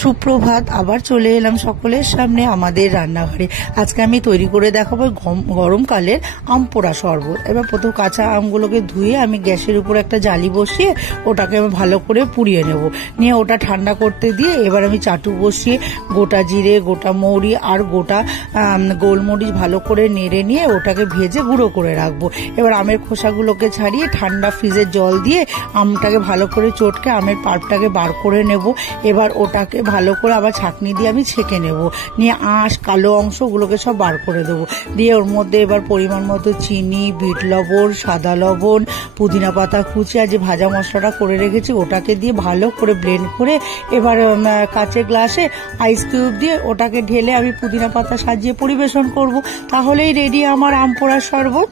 সুপ্রভাত, আবার চলে এলাম সকলের সামনে আমাদের রান্নাঘরে। আজকে আমি তৈরি করে দেখাবো গরমকালের আম পোড়া শরবত। এবার প্রথম কাঁচা আমগুলোকে ধুয়ে আমি গ্যাসের উপর একটা জালি বসিয়ে ওটাকে আমি ভালো করে পুড়িয়ে নেব। নিয়ে ওটা ঠান্ডা করতে দিয়ে এবার আমি চাটু বসিয়ে গোটা জিরে, গোটা মৌরি আর গোটা গোলমরিচ ভালো করে নেড়ে নিয়ে ওটাকে ভেজে গুঁড়ো করে রাখবো। এবার আমের খোসাগুলোকে ছাড়িয়ে ঠান্ডা ফ্রিজের জল দিয়ে আমটাকে ভালো করে চটকে আমের পাল্পটাকে বার করে নেব। এবার ওটাকে ভালো করে আবার ছাঁকনি দিয়ে আমি ছেঁকে নেব। নিয়ে আঁশ, কালো অংশগুলোকে সব বার করে দেবো। দিয়ে ওর মধ্যে এবার পরিমাণ মতো চিনি, বিট লবণ, সাদা লবণ, পুদিনা পাতা কুচি আর যে ভাজা মশলাটা করে রেখেছি ওটাকে দিয়ে ভালো করে ব্লেন্ড করে এবার কাঁচের গ্লাসে আইস কিউব দিয়ে ওটাকে ঢেলে আমি পুদিনা পাতা সাজিয়ে পরিবেশন করব। তাহলেই রেডি আমার আম পোড়ার শরবত।